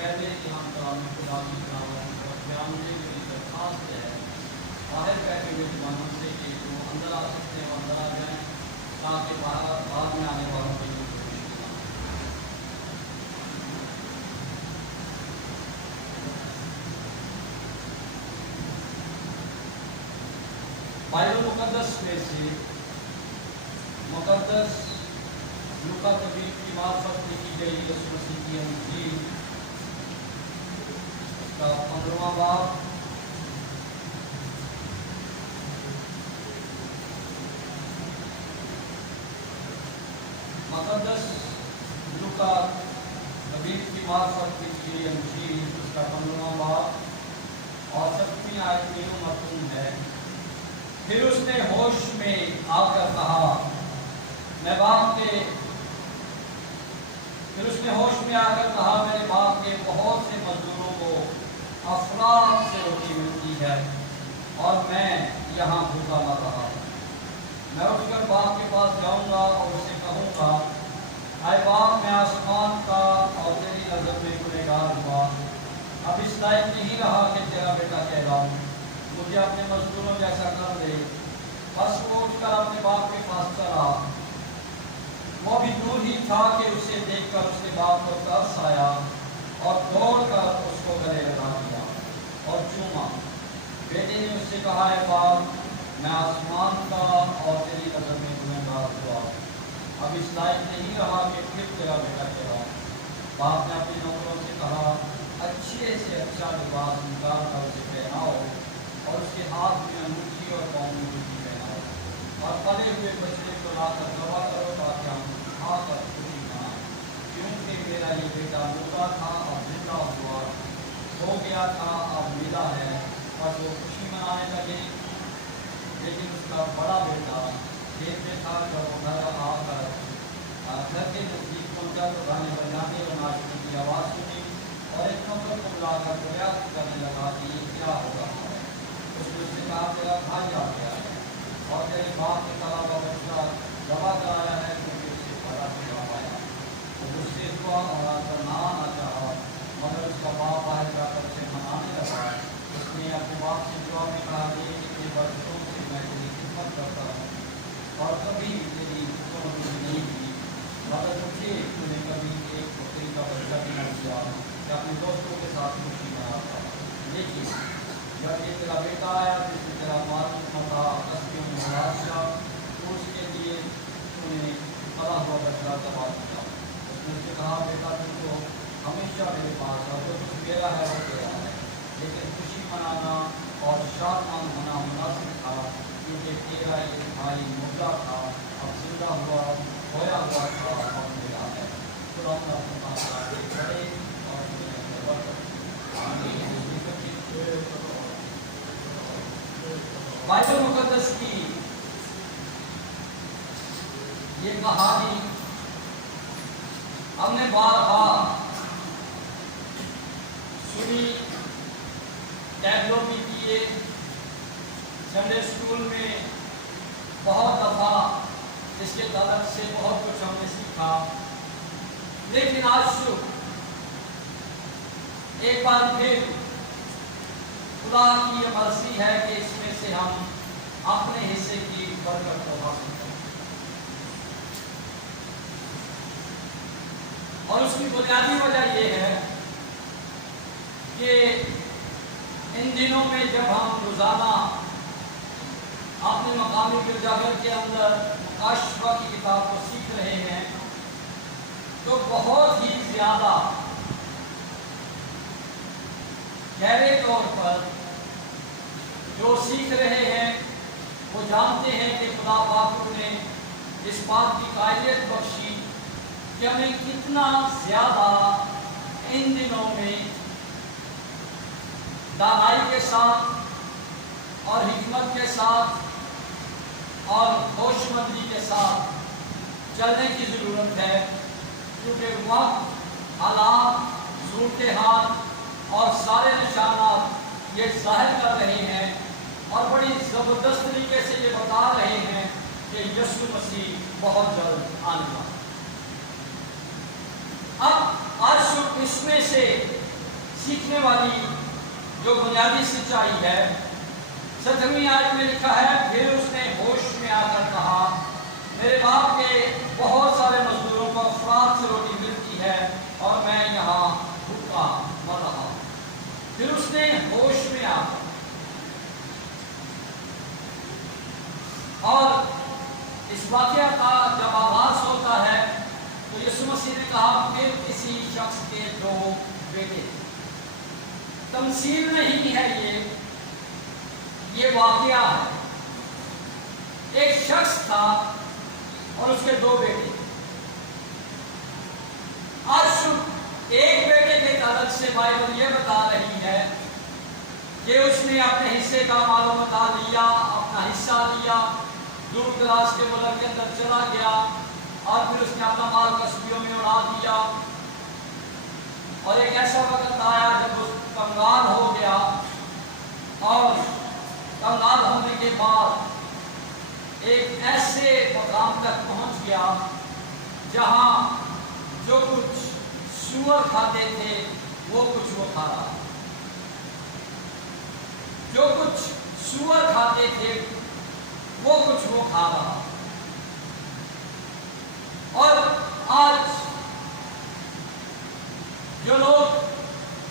پہلے کہ ہم کلام خدا کی تلاوت اور بیان کے لیے درخواست ہے باہر بیٹھے ہوئے جوانوں سے کہ جو اندر آ سکتے ہیں وہ اندر آ جائیں تاکہ بعد میں آنے والوں کے لیے بائبل مقدس میں سے مقدس لوکا نبی کی معرفت لکھی گئی یسوع مسیح کی انجیل کا 15واں باب مقدس لوکا نبی کی معرفت لکھی گئی انجیل اس کا 15واں باب اور 7ویں آیت میں یوں مضمون ہے پھر اس نے ہوش میں آ کر کہا میں باپ کے میرے باپ کے بہت سے مزدوروں کو افراد سے روٹی ملتی ہے اور میں یہاں بھوکا مر رہا ہوں میں اٹھ کر باپ کے پاس جاؤں گا اور اسے کہوں گا اے باپ میں آسمان کا اور تیری نظر میں گنہگار ہوا اب اس لائق نہیں رہا کہ تیرا بیٹا کہلاؤں مجھے اپنے مزدوروں جیسا کر دے بس وہ اٹھ کر اپنے باپ کے پاس چلا وہ بھی دور ہی تھا کہ اسے دیکھ کر اس کے باپ کو ترس آیا اور دوڑ کر اس کو گلے لگا دیا اور چوما بیٹے نے اس سے کہا ہے باپ میں آسمان کا اور تیری نظر میں گنہگار ہوا اب اس لائق نہیں رہا کہ پھر تیرا بیٹا کہلاؤں باپ نے اپنے نوکروں سے کہا اچھے سے اچھا لباس نکال کر اسے پہناؤ اور اس کے ہاتھ میں انگوٹھی اور پاؤں میں انگوٹھی پہناؤ اور پلے ہوئے بچے کو لا کر گواہ کرو تاکہ ہم کھا کر خوشی منائیں کیونکہ میرا یہ بیٹا مردہ تھا اور زندہ ہوا ہو گیا تھا اب ملا ہے اور وہ خوشی منانے لگے لیکن اس کا بڑا بیٹا کھیت میں تھا جب وہ گھر آ کر گھر کے نزدیک پہنچا تو گانے بجانے اور ناچنے کی آواز سنی اور ایک نوکر کو بلا کر پریاس کرنے لگا کہ یہ کیا ہو رہا ہے اس نے اس سے کہا تیرا بھائی آ گیا ہے اور تیرے باپ نے کہا کا بچہ دوا کرایا ہے کیونکہ اسے بڑا چھڑا پایا وہ غصے ہوا اور آ کر نہ آنا چاہا مگر اس کا باپ باہر جا کر اسے منانے لگا اس نے اپنے باپ سے دعا میں کہا کہ اتنے برسوں سے میں تیری خدمت کرتا ہوں اور کبھی تیری حکم نہیں کی مگر مجھے تو نے کبھی ایک بکری کا بچہ بھی نہ دیا کہ اپنے دوستوں کے ساتھ خوشی مناتا لیکن جب یہ تیرا بیٹا آیا جس نے تیرا معلوم تھا کسبیوں میں بادشاہ تو اس کے لیے تو نے پڑا ہوا بچہ دبا دیا اس نے اس سے کہا بیٹا تم تو ہمیشہ میرے پاس ہے جو کچھ میرا ہے وہ تیرا ہے لیکن خوشی منانا اور شاد مند ہونا مناسب تھا کیونکہ تیرا یہ بھائی مردہ تھا اب زندہ ہوا ہویا ہوا تھا اور میرا ہے خدا اپنا کرے اور بائبل مقدس کی یہ کہانی ہم نے بارہا سنی ٹیبلوں بھی کیے سنڈے اسکول میں بہت دفعہ اس کے تعلق سے بہت کچھ ہم نے سیکھا لیکن آج صبح ایک بار پھر خدا کی یہ مرضی ہے کہ اس میں سے ہم اپنے حصے کی برکت کو حاصل کریں اور اس کی بنیادی وجہ یہ ہے کہ ان دنوں میں جب ہم روزانہ اپنے مقامی گرجاگھر کے اندر مکاشفہ کی کتاب کو سیکھ رہے ہیں تو بہت ہی زیادہ گہرے طور پر جو سیکھ رہے ہیں وہ جانتے ہیں کہ خدا پاک نے اس بات کی قائلیت بخشی کہ ہمیں کتنا زیادہ ان دنوں میں دانائی کے ساتھ اور حکمت کے ساتھ اور ہوش مندی کے ساتھ چلنے کی ضرورت ہے کیونکہ وقت حالات صورتحال اور سارے نشانات یہ ظاہر کر رہے ہیں اور بڑی زبردست طریقے سے یہ بتا رہے ہیں کہ یسوع مسیح بہت جلد آنے والا ہے۔ اب آج اس میں سے سیکھنے والی جو بنیادی سچائی ہے، 7ویں آیت میں لکھا ہے، پھر اس نے ہوش میں آ کر کہا، میرے باپ کے بہت سارے مزدوروں کو افراد سے روٹی ملتی ہے اور میں یہاں بھوکا مر رہا ہوں۔ پھر اس نے ہوش میں آ کر، اور اس واقعہ کا جب آغاز ہوتا ہے تو یسوع مسیح نے کہا، پھر کسی شخص کے 2 بیٹے تھے۔ تمثیل نہیں ہے، یہ واقعہ ہے۔ ایک شخص تھا اور اس کے 2 بیٹے۔ آج ایک بیٹے کے تعلق سے بائبل یہ بتا رہی ہے کہ اس نے اپنے حصے کا مال و متا لیا، اپنا حصہ لیا، دور دراز کے ملک کے اندر چلا گیا اور پھر اس نے اپنا مال کسبیوں میں اڑا دیا۔ اور ایک ایسا وقت آیا جب اس کنگال ہو گیا، اور کنگال ہونے کے بعد ایک ایسے مقام تک پہنچ گیا جہاں جو کچھ سور کھاتے تھے وہ کچھ وہ کھا رہا، جو کچھ سور کھاتے تھے وہ کچھ وہ کھا رہا۔ اور آج جو لوگ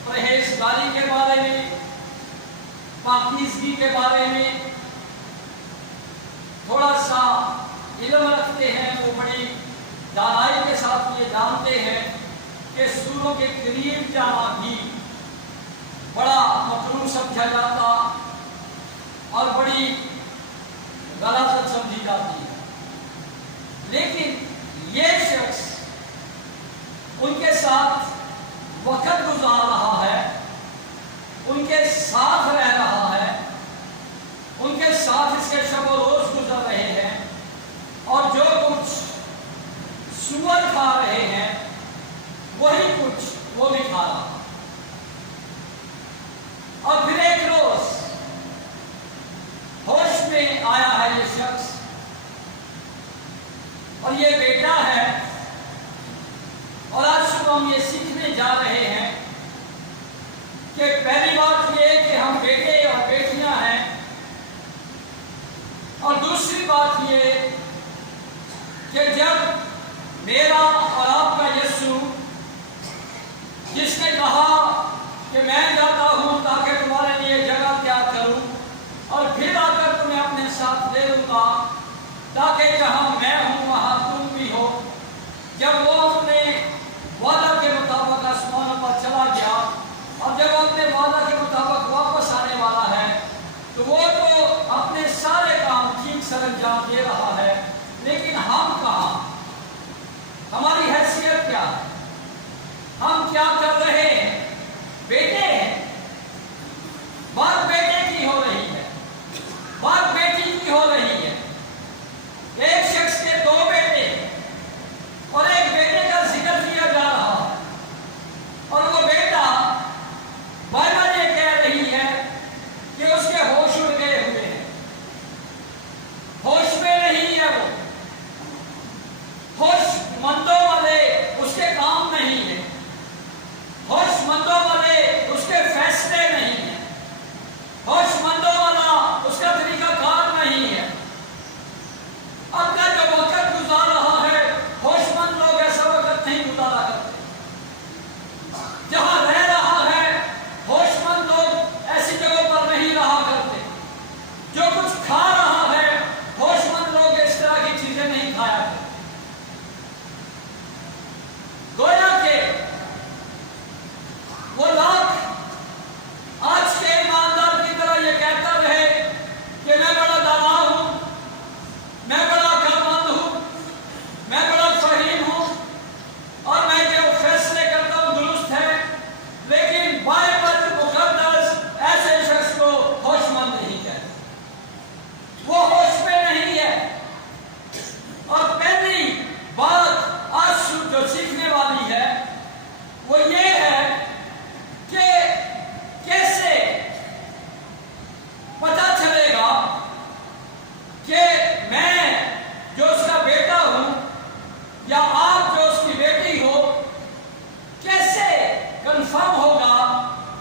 پرہیزگاری کے بارے میں، پاکیزگی کے بارے میں تھوڑا سا علم رکھتے ہیں، وہ بڑی دانائی کے ساتھ یہ جانتے ہیں کہ سوروں کے قریب جانا بھی بڑا مکروہ سمجھا جاتا اور بڑی غلط سمجھی جاتی ہے۔ لیکن یہ شخص ان کے ساتھ وقت گزار رہا ہے، ان کے ساتھ رہ رہا ہے، ان کے ساتھ اس کے شب و روز گزر رہے ہیں، اور جو کچھ سور کھا رہے ہیں وہی کچھ وہ بھی کھا رہا۔ اور پھر ایک روز ہوش میں آیا ہے یہ شخص، اور یہ بیٹا ہے۔ اور آج صبح ہم یہ سیکھنے جا رہے ہیں کہ پہلی بات یہ کہ ہم بیٹے اور بیٹیاں ہیں، اور دوسری بات یہ کہ جب میرا اور آپ کا یسوع، جس نے کہا کہ میں جاتا ہوں تاکہ تمہارے لیے جگہ تیار کروں اور پھر آ کر تمہیں اپنے ساتھ لے لوں گا تاکہ جہاں میں ہوں وہاں تم بھی ہو، جب وہ اپنے وعدہ کے مطابق آسمانوں پر چلا گیا اور جب اپنے وعدہ کے مطابق واپس آنے والا ہے تو وہ تو اپنے سارے کام ٹھیک سے انجام دے رہا ہے، لیکن ہم کہاں؟ ہماری حیثیت کیا ہے؟ ہم کیا کر رہے ہیں؟ بیٹے ہیں۔ بات بیٹے کی ہو رہی ہے، بات بیٹی کی ہو رہی ہے۔ ایک شخص کے 2 بیٹے اور ایک بیٹے کا ذکر کیا جا رہا ہے، اور وہ بیٹا بائبل یہ کہہ رہی ہے کہ اس کے ہوش اڑ گئے ہوئے ہیں، ہوش میں نہیں ہے، وہ ہوش مندوں والے اس کے کام نہیں ہے۔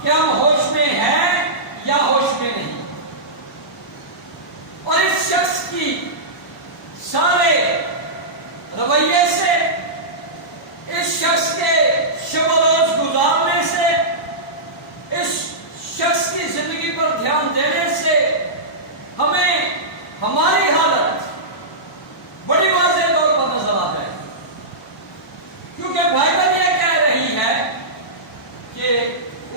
کہ ہم ہوش میں ہیں یا ہوش میں نہیں. اور اس شخص کی سارے رویے سے، اس شخص کے شب و روز گزارنے سے، اس شخص کی زندگی پر دھیان دینے سے ہمیں ہماری حالت بڑی واضح طور پر نظر آ جائے گی. کیونکہ بائبل یہ کہہ رہی ہے کہ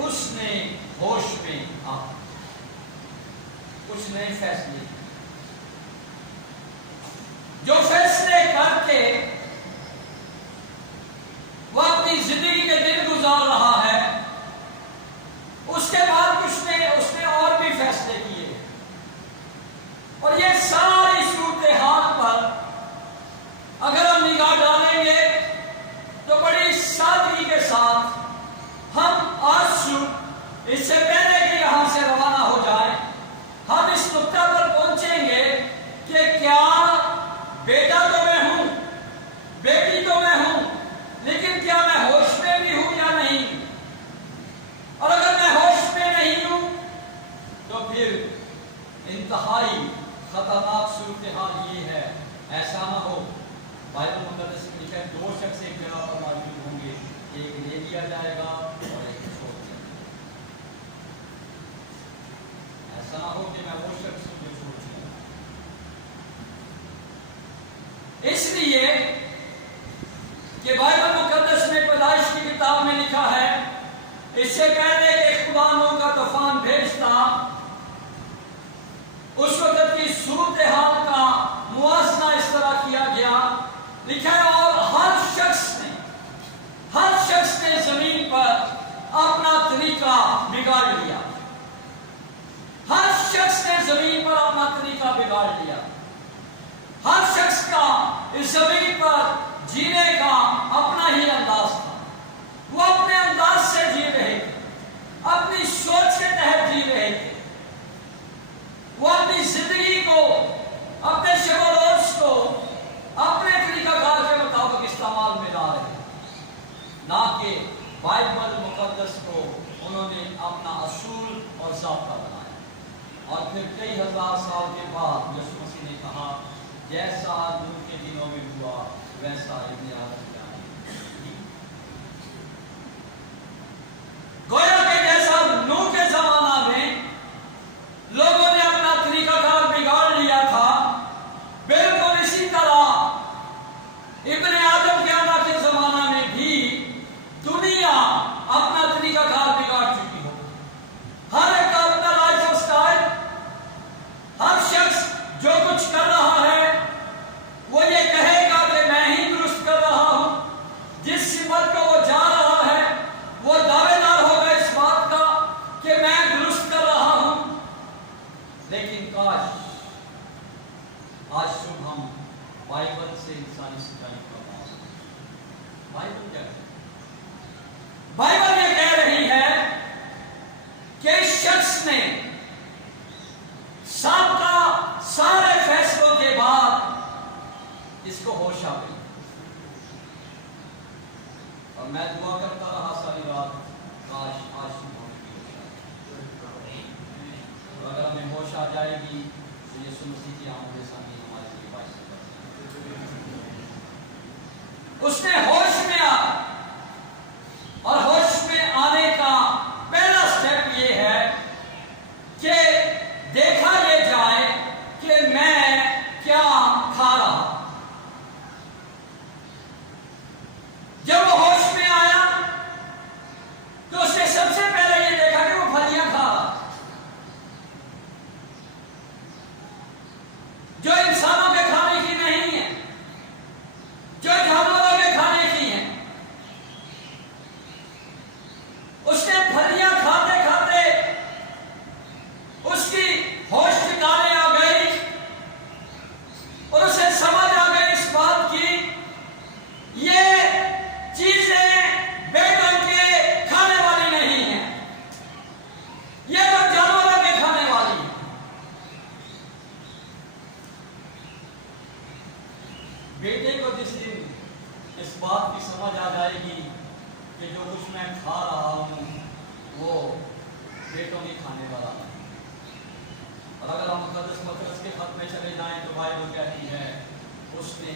اس نے ہوش میں آ، اس نے فیصلے کیے. جو فیصلے کر کے وہ اپنی زندگی کے دن گزار رہا ہے، اس کے بعد اس نے اور بھی فیصلے کیے. اور یہ ساری صورتحال پر اگر ہم نگاہ ڈالیں گے تو بڑی سادگی کے ساتھ ہم آج صبح، اس سے پہلے کہ یہاں سے روانہ ہو جائیں، ہم اس نقطہ پر پہنچیں گے کہ کیا بیٹا تو میں ہوں، بیٹی تو میں ہوں، لیکن کیا میں ہوش میں بھی ہوں یا نہیں؟ اور اگر میں ہوش میں نہیں ہوں تو پھر انتہائی خطرناک صورتحال یہ ہے، ایسا نہ ہو بائبل مقدس میں لکھا ہے 2 شخص ایک جگہ پر موجود ہوں گے، ایک لے لیا جائے گا اور ایک چھوڑ دیا جائے گا. ایسا نہ ہو کہ میں وہ شخص ہوں جو چھوڑ دیا. اس لیے کہ بائبل مقدس میں پیدائش کی کتاب میں لکھا ہے، اس سے پہلے کہ خدا نوح کا طوفان بھیجتا، اس وقت کی صورتحال کا موازنہ اس طرح کیا گیا. لکھا ہے اور ہر شخص نے زمین پر اپنا طریقہ بگاڑ لیا. ہر شخص نے زمین پر اپنا طریقہ بگاڑ لیا. ہر شخص کا اس زمین پر جینے کا اپنا ہی انداز تھا. وہ اپنے انداز سے جی رہے تھے، اپنی سوچ کے تحت جی رہے تھے. وہ اپنی زندگی کو، اپنے شب و روز کو اپنے طریقہ کار کے مطابق استعمال میں لا رہے تھے، نہ کہ بائبل مقدس کو انہوں نے اپنا اصول اور ضابطہ بنایا. اور پھر کئی ہزار سال کے بعد یسوع مسیح نے کہا جیسا نوح کے دنوں میں ہوا ویسا ابن آدم کا گویا کہ جیسا نوح کے زمانہ میں لوگوں نے اپنا طریقہ کار بگاڑ لیا تھا، بالکل اسی طرح ابن آدم کے آنا کے زمانہ میں بھی دنیا اپنا طریقہ کار بگاڑ چکی ہو. ہر ایک کا اپنا لائف اسٹائل، ہر شخص جو کچھ کر رہا ہے وہ یہ کہے گا کہ میں ہی درست کر رہا ہوں. جس سمت کو وہ جا رہا ہے وہ دعوے دار ہوگا اس بات کا کہ میں درست کر رہا ہوں. لیکن کاش آج صبح ہم بائبل سے انسانی سچائی کا معاذ. بائبل کیا ہے؟ بائبل یہ کہہ رہی ہے کہ اس شخص نے سابقہ سارے فیصلوں کے بعد اس کو ہوش آ گئی. اور میں دعا کرتا رہا ساری رات، کاش آج صبح اگر ہمیں ہوش آ جائے گی تو یسوع مسیح کی آمد ثانی ہمارے لیے باعث ہے. اس نے ہوش میں آ، اور ہوش میں آنے کا پہلا سٹیپ یہ ہے کہ دیکھا یہ جائے کہ میں کیا کھا رہا. جب وہ ہوش میں آیا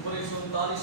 139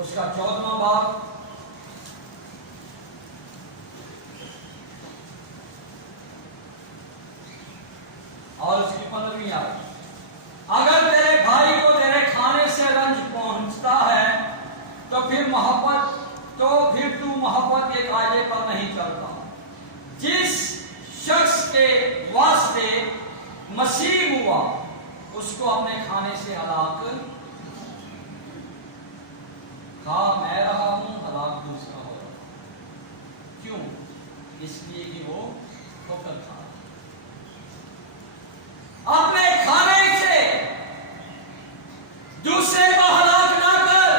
اس کا 14واں باب اور اس کی 15ویں آیت۔ اگر تیرے بھائی کو تیرے کھانے سے رنج پہنچتا ہے تو پھر تو محبت کے قاعدے پر نہیں چلتا۔ جس شخص کے واسطے مسیح ہوا اس کو اپنے کھانے سے ہلاک کھا میں رہا ہوں، ہلاک دوسرا ہو رہا۔ کیوں؟ اس لیے کہ وہ ٹھوکر کھا رہا۔ اپنے کھانے سے دوسرے کو ہلاک نہ کر۔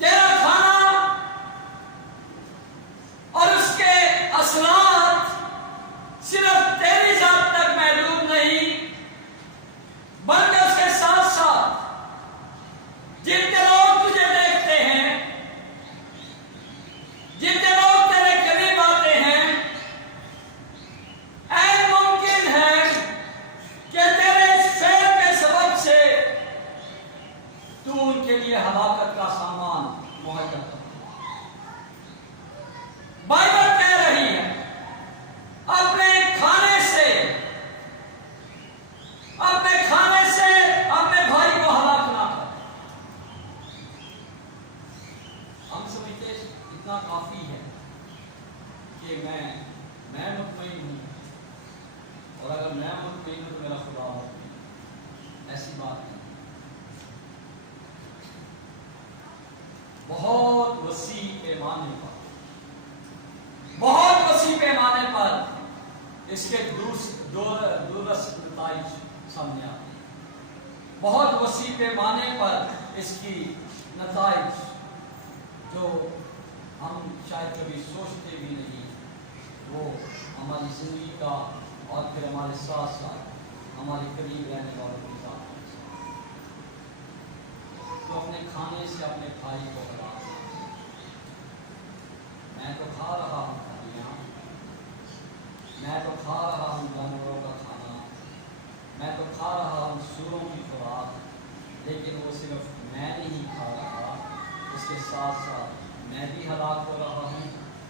تیرا کھانا اور اس کے اثرات صرف تیری ذات تک محدود نہیں، بلکہ اس کے ساتھ ساتھ جتنے لوگ تجھے دیکھتے ہیں، جتنے لوگ تیرے قریب آتے ہیں، این ممکن ہے کہ تیرے اس فعل کے سبب سے تو ان کے لیے ہلاکت کا سامان معطل کر۔ بائبل کہہ رہی ہے اپنے کھانے سے اپنے بھائی کو ہلاک نہ کر۔ ہم سمجھتے اتنا کافی ہے کہ میں مطمئن ہوں، اور اگر میں مطمئن ہوں تو میرا خدا مطمئن۔ ایسی بات نہیں، بہت وسیع پیمانے پر اس کے دورست نتائج سامنے آتے ہیں۔ بہت وسیع پیمانے پر اس کی نتائج جو ہم شاید کبھی سوچتے بھی نہیں، وہ ہماری زندگی کا اور پھر ہمارے ساتھ ساتھ ہمارے قریب رہنے والوں کے ساتھ تو اپنے کھانے سے اپنے بھائی کو ہلاک۔ میں تو کھا رہا ہوں پھلیاں، میں تو کھا رہا ہوں جانوروں کا کھانا، میں تو کھا رہا ہوں سوروں کی خوراک، لیکن وہ صرف میں نہیں کھا رہا، اس کے ساتھ ساتھ میں بھی ہلاک ہو رہا ہوں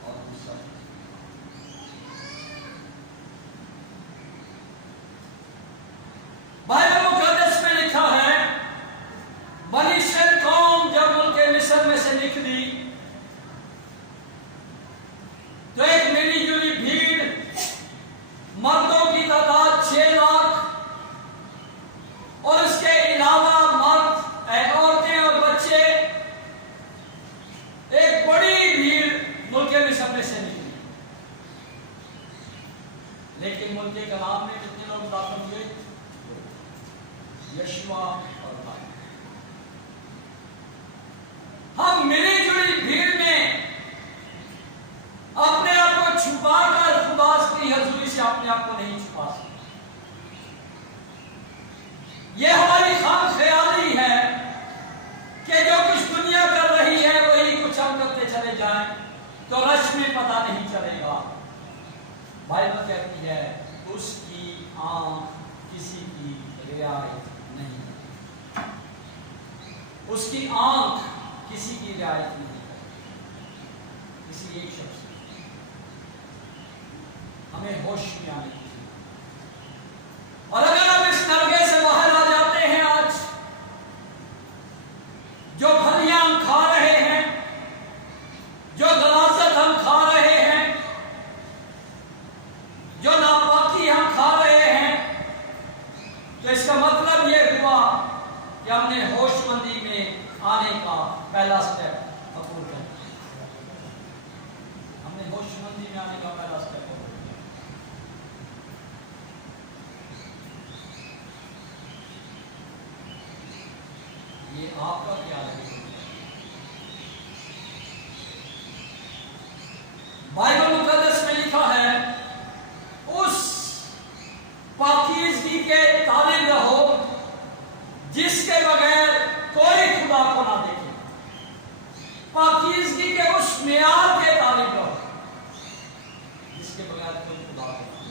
اور دوسرا۔ بائبل مقدس میں لکھا ہے بنی اسرائیل قوم جب ملک مصر میں سے نکلی تو ایک ملی جلی بھیڑ، مردوں کی تعداد 6 لاکھ اور اس کے علاوہ مرد، عورتیں اور بچے، ایک بڑی بھیڑ ملک مصر میں سے نکلی۔ لیکن ملک کلام میں کتنے لوگ داخل ہوئے؟ یشوع اور بھائی۔ ہم ملی جلی بھیڑ میں اپنے آپ کو چھپا کر خدا کی حضوری سے اپنے آپ کو نہیں چھپا سکتے۔ یہ ہماری خام خیالی ہے کہ جو کچھ دنیا کر رہی ہے وہی کچھ ہم کرتے چلے جائیں تو رش میں پتہ نہیں چلے گا۔ بائبل کہتی ہے اس کی آنکھ کسی کی رعایت نہیں، اس کی آنکھ کسی کی رعایت نہیں کرتی، کسی ایک شخص کی۔ ہمیں ہوش میں آنے کی، اور اگر ہم اس نرگے سے باہر آ جاتے ہیں، آج جو پھلیاں ہم کھا رہے ہیں، جو غلاظت ہم کھا رہے ہیں، جو ناپاکی ہم کھا رہے ہیں، تو اس کا مطلب یہ ہوا کہ ہم نے ہوش مندی میں آنے کا پہلا سٹیپ عبور کر دیا۔ ہم نے ہوش مندی میں آنے کا پہلا سٹیپ عبور کیا۔ یہ آپ کا کیا ہے؟ بائبل مقدس میں لکھا ہے اس پاکیزگی کے طالب رہو جس کے بغیر کوئی خدا کو نہ دیکھے۔ پاکیزگی کے اس معیار کے طالب رہو جس کے بغیر کوئی خدا کو نہ دیکھے۔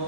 9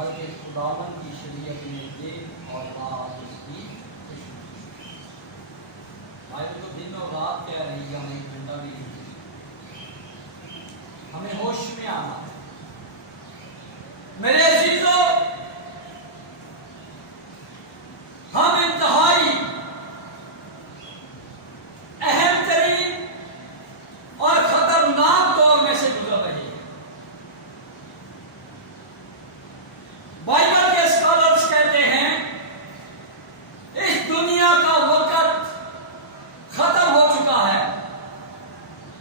بلکہ خداوند کی شریعت میں دن اور رات اس کی خوشبو۔ بائبل تو دن اور رات کہہ رہی ہے، ہمیں ایک گھنٹہ بھی نہیں، ہمیں ہوش میں آنا ہے۔ میرے عزیزوں، ہم انتہائی اہم ترین اور خطرناک دور میں سے گزر رہے ہیں۔ بائبل کے اسکالرز کہتے ہیں اس دنیا کا وقت ختم ہو چکا ہے،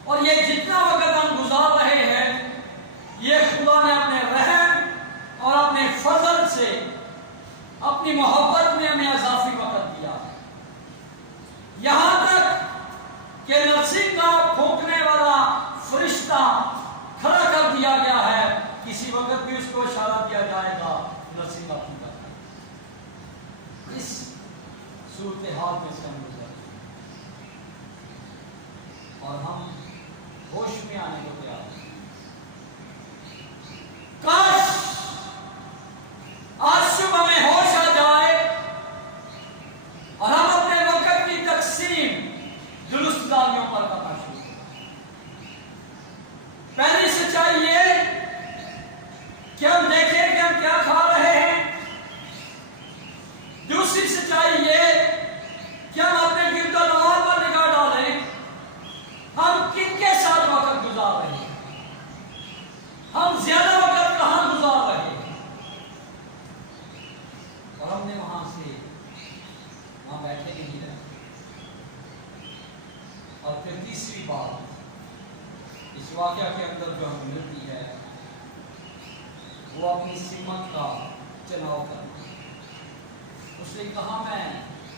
اور یہ جتنا وقت ہم گزار رہے ہیں یہ خدا نے اپنے رحم اور اپنے فضل سے اپنی محبت میں ہمیں اضافی وقت دیا ہے، یہاں تک کہ نرسنگ کا پھونکنے والا فرشتہ کھڑا کر دیا گیا ہے، کسی وقت بھی اس کو اشارہ دیا جائے گا نرسنگ کا پھونکا۔ اس صورتحال میں سے ہم گزر رہے ہیں اور ہم ہوش میں آنے کو تیار ہیں۔ کاش آج صبح میں ہوش آ جائے اور ہم اپنے وقت کی تقسیم درست دانیوں پر کرنا شروع کریں۔ پہلی سچائی یہ کہ ہم دیکھیں کہ ہم کیا کھا رہے ہیں۔ دوسری سچائی یہ کہ ہم اپنے گرد و نواح پر نگاہ ڈالیں، ہم کن کے ساتھ وقت گزار رہے ہیں، ہم زیادہ وقت کہاں گزار رہے ہیں، اور ہم نے وہاں بیٹھے نہیں رہے۔ اور پھر تیسری بات اس واقعہ کے اندر جو ہمیں ملتی ہے وہ اپنی سمت کا چناؤ کرنا۔ اس نے کہا میں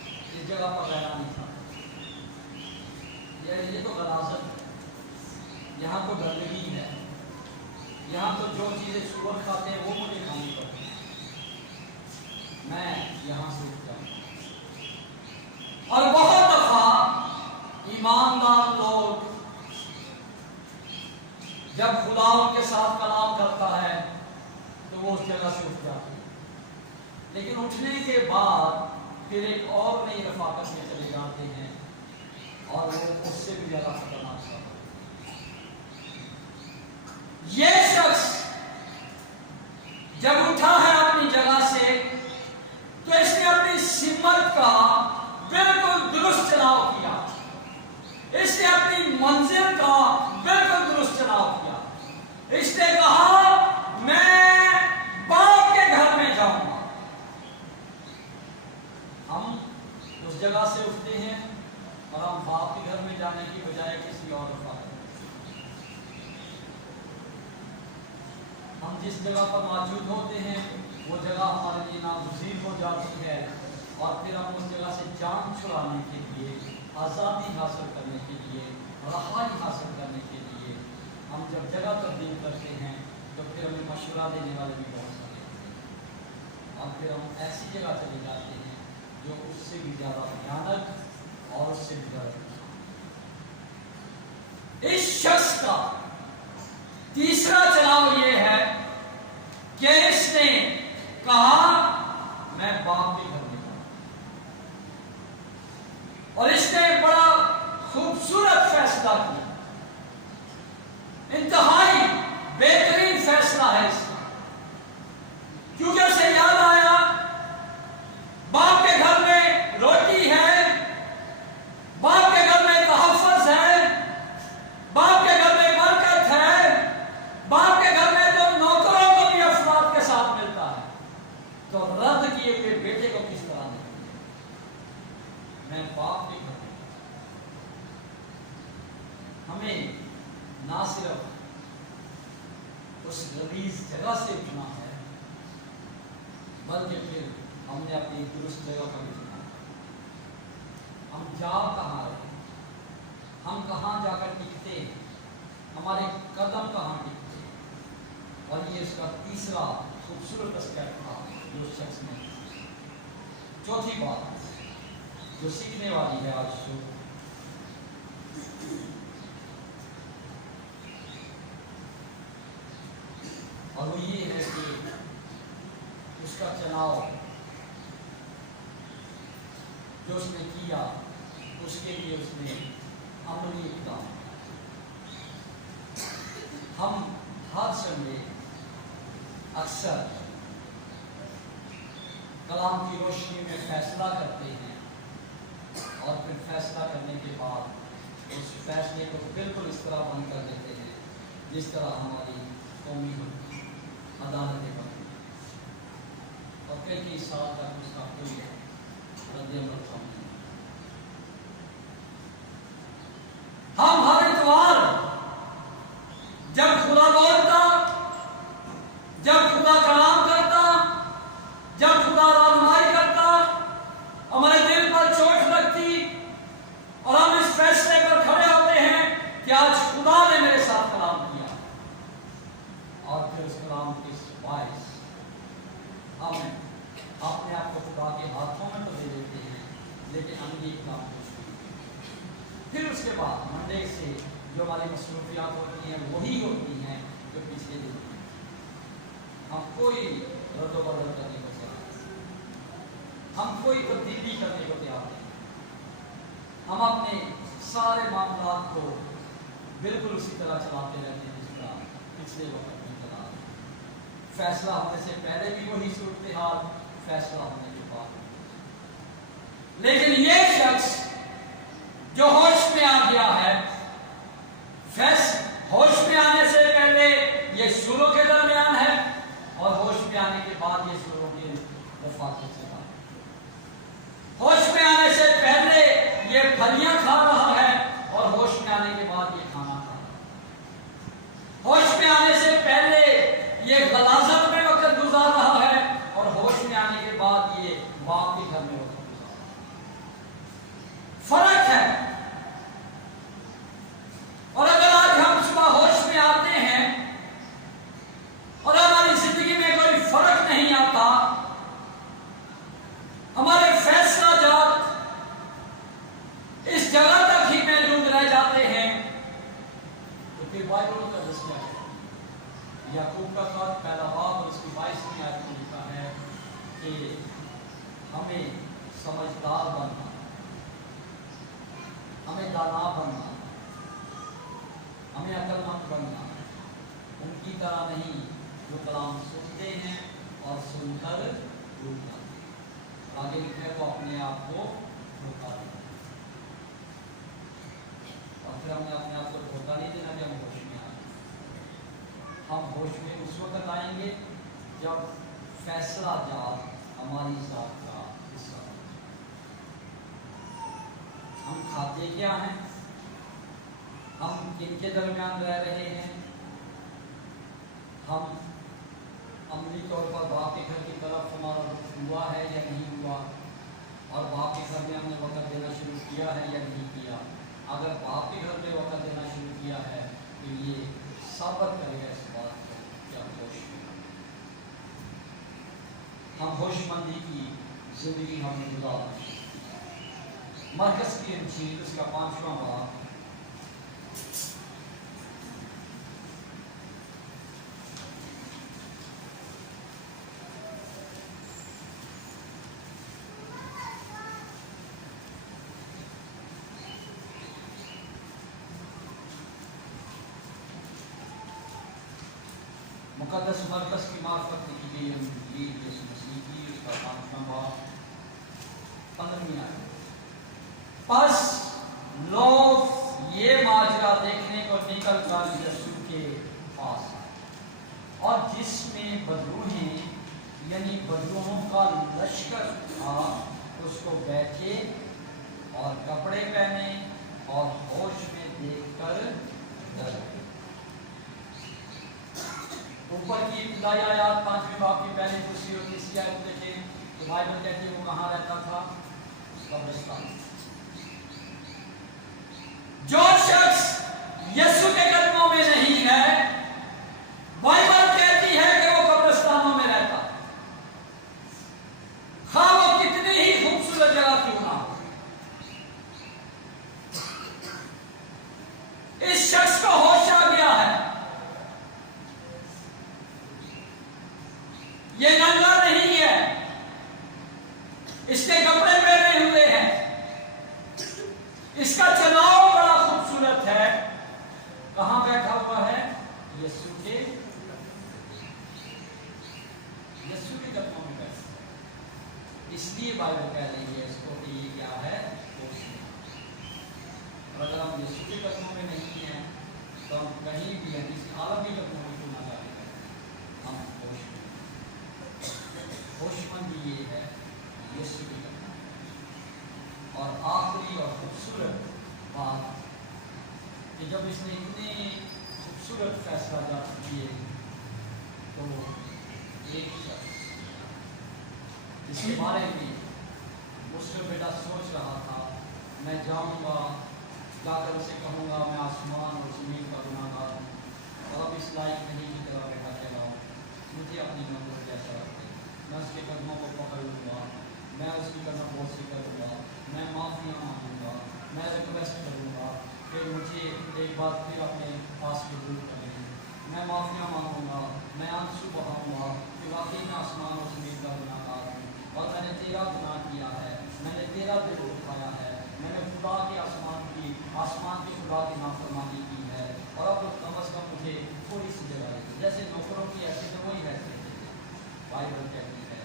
اس جگہ پر رہنا نہیں تھا، یہ تو غلاظت ہے، یہاں تو گندگی ہے، یہاں تو جو چیزیں سور کھاتے ہیں وہ مجھے کھانی پڑتی ہیں، میں یہاں سے اٹھ جاؤں۔ اور بہت دفعہ ایماندار لوگ جب خدا ان کے ساتھ کلام کرتا ہے تو وہ اس جگہ سے اٹھ جاتے ہیں، لیکن اٹھنے کے بعد پھر ایک اور نئی رفاقت میں چلے جاتے ہیں اور وہ اس سے بھی زیادہ خطرناک ہے۔ یہ شخص جب اٹھا ہے اپنی جگہ سے تو اس نے اپنی سمت کا بالکل درست چناؤ کیا، اس نے اپنی منزل کا بالکل درست چناؤ کیا۔ اس نے کہا میں باپ کے گھر میں جاؤں گا۔ ہم اس جگہ سے اٹھتے ہیں اور ہم باپ کے گھر میں جانے کی بجائے کسی اور رفاقت، ہم جس جگہ پر موجود ہوتے ہیں وہ جگہ ہمارے لیے ناگزیر ہو جاتی ہے، اور پھر ہم اس جگہ سے جان چھڑانے کے لیے، آزادی حاصل کرنے کے لیے، رہائی حاصل کرنے کے لیے ہم جب جگہ تبدیل کرتے ہیں تو پھر ہمیں مشورہ دینے والے بھی بہت سارے ہوتے ہیں، اور پھر ہم ایسی جگہ چلے جاتے ہیں جو اس سے بھی زیادہ بھیانک اور اس سے بھی زیادہ نقصان۔ اس شخص کا تیسرا چناؤ یہ ہے کہ اس نے کہا میں باپ کے گھر میں جاؤں، اور اس نے بڑا خوبصورت فیصلہ کیا، انتہائی بہترین فیصلہ ہے اس کا، کیونکہ اسے یاد آیا باپ کے گھر میں روٹی ہے، باپ کے گھر میں تحفظ ہے، باپ کے گھر میں برکت ہے، باپ کے گھر میں تو نوکروں کو بھی افراد کے ساتھ ملتا ہے، تو رد کیے ہوئے بیٹے کو کس طرح نہیں؟ میں باپ کے گھر میں، ہمیں نہ صرف اس غلیظ جگہ سے اٹھنا ہے بلکہ پھر ہم نے اپنی درست جگہ پر اٹھنا ہے۔ ہم جا کہاں رہے ہیں، ہم کہاں جا کر ٹکتے ہیں، ہمارے قدم کہاں ٹکتے ہیں، اور یہ اس کا تیسرا خوبصورت اسٹیپ تھا جو شخص نے۔ چوتھی بات جو سیکھنے والی ہے آج شروع، اور وہ یہ ہے کہ اس کا چناؤ جو اس نے کیا اس کے لیے اس نے عملی اقدام. ہم ہر سنڈے اکثر کلام کی روشنی میں فیصلہ کرتے ہیں اور پھر فیصلہ کرنے کے بعد اس فیصلے کو بالکل اس طرح بند کر دیتے ہیں جس طرح ہماری قومی عدالتیں بنتی ہیں اور کئی سال تک اس کا کوئی رد عمل نہیں. ہم ہر اتوار جب خدا بولتا، جب خدا کلام کرتا، جب خدا رہنمائی کرتا، ہمارے دل پر چوٹ لگتی اور ہم اس فیصلے پر کھڑے ہوتے ہیں کہ آج خدا نے میرے ساتھ کلام کیا، اور پھر اس کلام کی باعث ہم اپنے آپ کو خدا کے ہاتھوں میں تو دے دیتے ہیں لیکن عملی کام کو. پھر اس کے بعد منڈے سے جو ہماری مصروفیات ہوتی ہیں وہی ہوتی ہیں جو پچھلے دن ہیں. ہم کوئی رد و بدل کرنے کو تیار نہیں، ہم کوئی تبدیلی کرنے کو تیار نہیں. ہم اپنے سارے معاملات کو بالکل اسی طرح چلاتے رہتے ہیں جس طرح پچھلے وقت میں چلا. فیصلہ ہونے سے پہلے بھی وہی صورتحال، فیصلہ ہونے کے بعد. لیکن یہ شخص جو ہوش میں آ گیا ہے، ہوش میں آنے سے پہلے یہ سروں کے درمیان ہے اور ہوش میں آنے کے بعد یہ سروں کے رفاقت سے بات. ہوش میں آنے سے پہلے یہ پھلیاں کھا رہا ہے اور ہوش میں آنے کے بعد یہ کھانا کھا رہا ہے. ہوش میں آنے سے پہلے یہ غلاظت میں وقت گزار رہا ہے اور ہوش میں آنے کے بعد یہ باپ کے گھر میں وقت گزار رہا ہے. فرق ہے. اور اگر آج ہم صبح ہوش میں آتے ہیں اور ہماری زندگی میں کوئی فرق نہیں آتا، ہمارے فیصلہ جات اس جگہ تک ہی محدود رہ جاتے ہیں، تو پھر بائبل کا دسیا ہے. یعقوب کا خط پہلا باب اور اس کی 22ویں آیت میں لکھا ہے کہ ہمیں سمجھدار بننا، ہمیں دانا بننا، ہمیں عقل مند بننا، ان کی طرح نہیں جو کلام سنتے ہیں اور سن کر ڈوب جاتے ہیں. آگے لکھے وہ اپنے آپ کو دھوکا دینا. اور پھر ہم نے اپنے آپ کو دھوکا نہیں دینا کہ ہم ہوش میں آئیں. ہم ہوش میں اس وقت آئیں گے جب فیصلہ جات ہماری ذات کا حصہ ہو. ہم کھاتے کیا ہیں، ہم کن کے درمیان رہ رہے ہیں، ہم عملی طور پر باپ کے گھر کی طرف ہمارا رخ ہوا ہے یا نہیں ہوا، اور باپ کے گھر میں ہم نے وقت دینا شروع کیا ہے یا نہیں کیا. اگر باپ کے گھر میں وقت دینا شروع کیا ہے تو یہ ثابت کرے گا اس بات کو کہ ہم ہوش میں ہیں. ہم ہوش مندی کی زندگی ہم گزارنا ہے. مرکز کی انجیل اس کا 5واں باب مقدس مرکز کی معرفت کی گئی انجیل یسوع مسیح کی اس کا 5واں باب 15ویں آیت. پس لوگ یہ ماجرا دیکھنے کو نکل کر یسوع کے پاس آئے، اور جس میں بدروہیں یعنی بدروہوں کا لشکر تھا اس کو بیٹھے اور کپڑے پہنے اور ہوش میں دیکھ کر ڈر گئے. اوپر کی ابتدائی آیات 5ویں باب کی پہلی دوسری اور تیسری آیت دیکھیں تو بائبل کہتی ہے وہ کہاں رہتا تھا؟ قبرستان. جو شخص یسوع کے قدموں میں نہیں ہے، بائبل کہتی ہے کہ وہ قبرستانوں میں رہتا، خواہ وہ کتنی ہی خوبصورت جگہ کیوں نہ ہو. اس شخص کو ہوش آ گیا ہے. یہ ننگا نہیں اس لیے بائبل کہہ رہی ہے اس کو کہ یہ کیا ہے؟ ہوش میں۔ اور اگر ہم یسوع کے قدموں میں نہیں ہیں تو ہم کہیں بھی ہیں کسی عالمی قدموں میں کیوں نہ جائیں، ہم ہوش میں۔ ہوش مندی یہ ہے یسوع کی قدموں میں۔ اور آخری اور خوبصورت بات کہ جب اس نے اتنے خوبصورت فیصلہ جات کیے تو ایک شخص جس کے بارے میں اس کا بیٹا سوچ رہا تھا میں جاؤں گا جا کر اسے کہوں گا میں آسمان اور زمین کا گناہ گار ہوں اور اب اس لائق نہیں کی طرح بیٹا کہلاؤں، مجھے اپنی منظر جیسا رکھے، میں اس کے قدموں کو پکڑ لوں گا، میں اس کی قدم بوسی کروں گا، میں معافیاں مانگوں گا، میں ریکویسٹ کروں گا کہ مجھے ایک بار پھر اپنے پاس قبول کریں، میں معافیاں مانگوں گا، میں آنسو بہاؤں گا کہ واقعی میں آسمان اور زمین کا گناہ گار ہوں اور میں نے تیرا گناہ کیا ہے، میں نے تیرا دل دکھایا ہے، میں نے خدا کے آسمان کے خدا کی نافرمانی کی ہے اور اب کم از کم مجھے تھوڑی سی جگہ دے، جیسے نوکروں کی حیثیت ہے وہی حیثیت ہے۔ بائبل کہتی ہے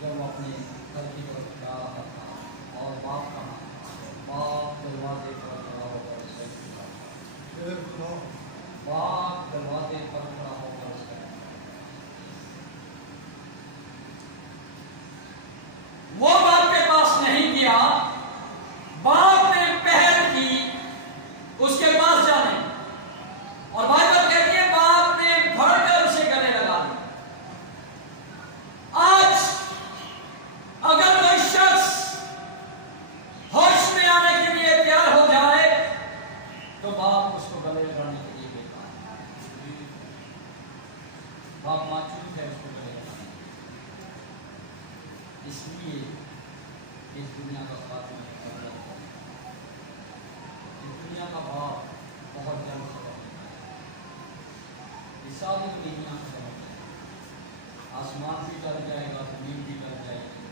جب وہ اپنے گھر کی طرف جا رہا تھا اور باپ کہاں تھا، باپ دروازے پر کھڑا ہو کر اس کا باپ دروازے پر کھڑا ہو کر اس کا وہ باپ کے پاس نہیں گیا، باپ نے پہل کی اس کے پاس جانے اور بائبل کہتی ہے باپ نے بڑھ کر اسے گلے لگا دیا۔ آج اگر کوئی شخص ہوش میں آنے کے لیے تیار ہو جائے تو باپ اس کو گلے لگانے کے لیے بیٹھا ہے، باپ موجود ہے اس کو گلے لگانے، اس لیے اس دنیا کا خاتمہ کر رہا ہے۔ اس دنیا کا باپ بہت جلد سے یہ ساری دنیا ختم ہو جائے گی، آسمان بھی ٹل جائے گا، زمین بھی ٹل جائے گی،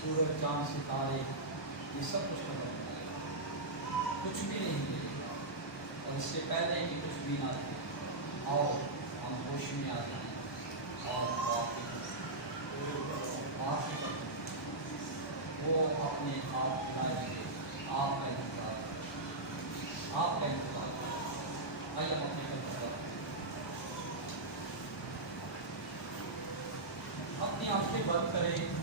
سورج چاند ستارے یہ سب کچھ ختم ہو جائے گا، کچھ بھی نہیں ملے گا، اور اس سے پہلے کہ کچھ بھی نہ ملے آؤ ہم ہوش میں آ جائیں اور وہ اپنے آپ بلائیں گے، آپ کا انتظار آپ کا انتظار آئیے ہم اپنے اپنی آنکھیں بند کریں۔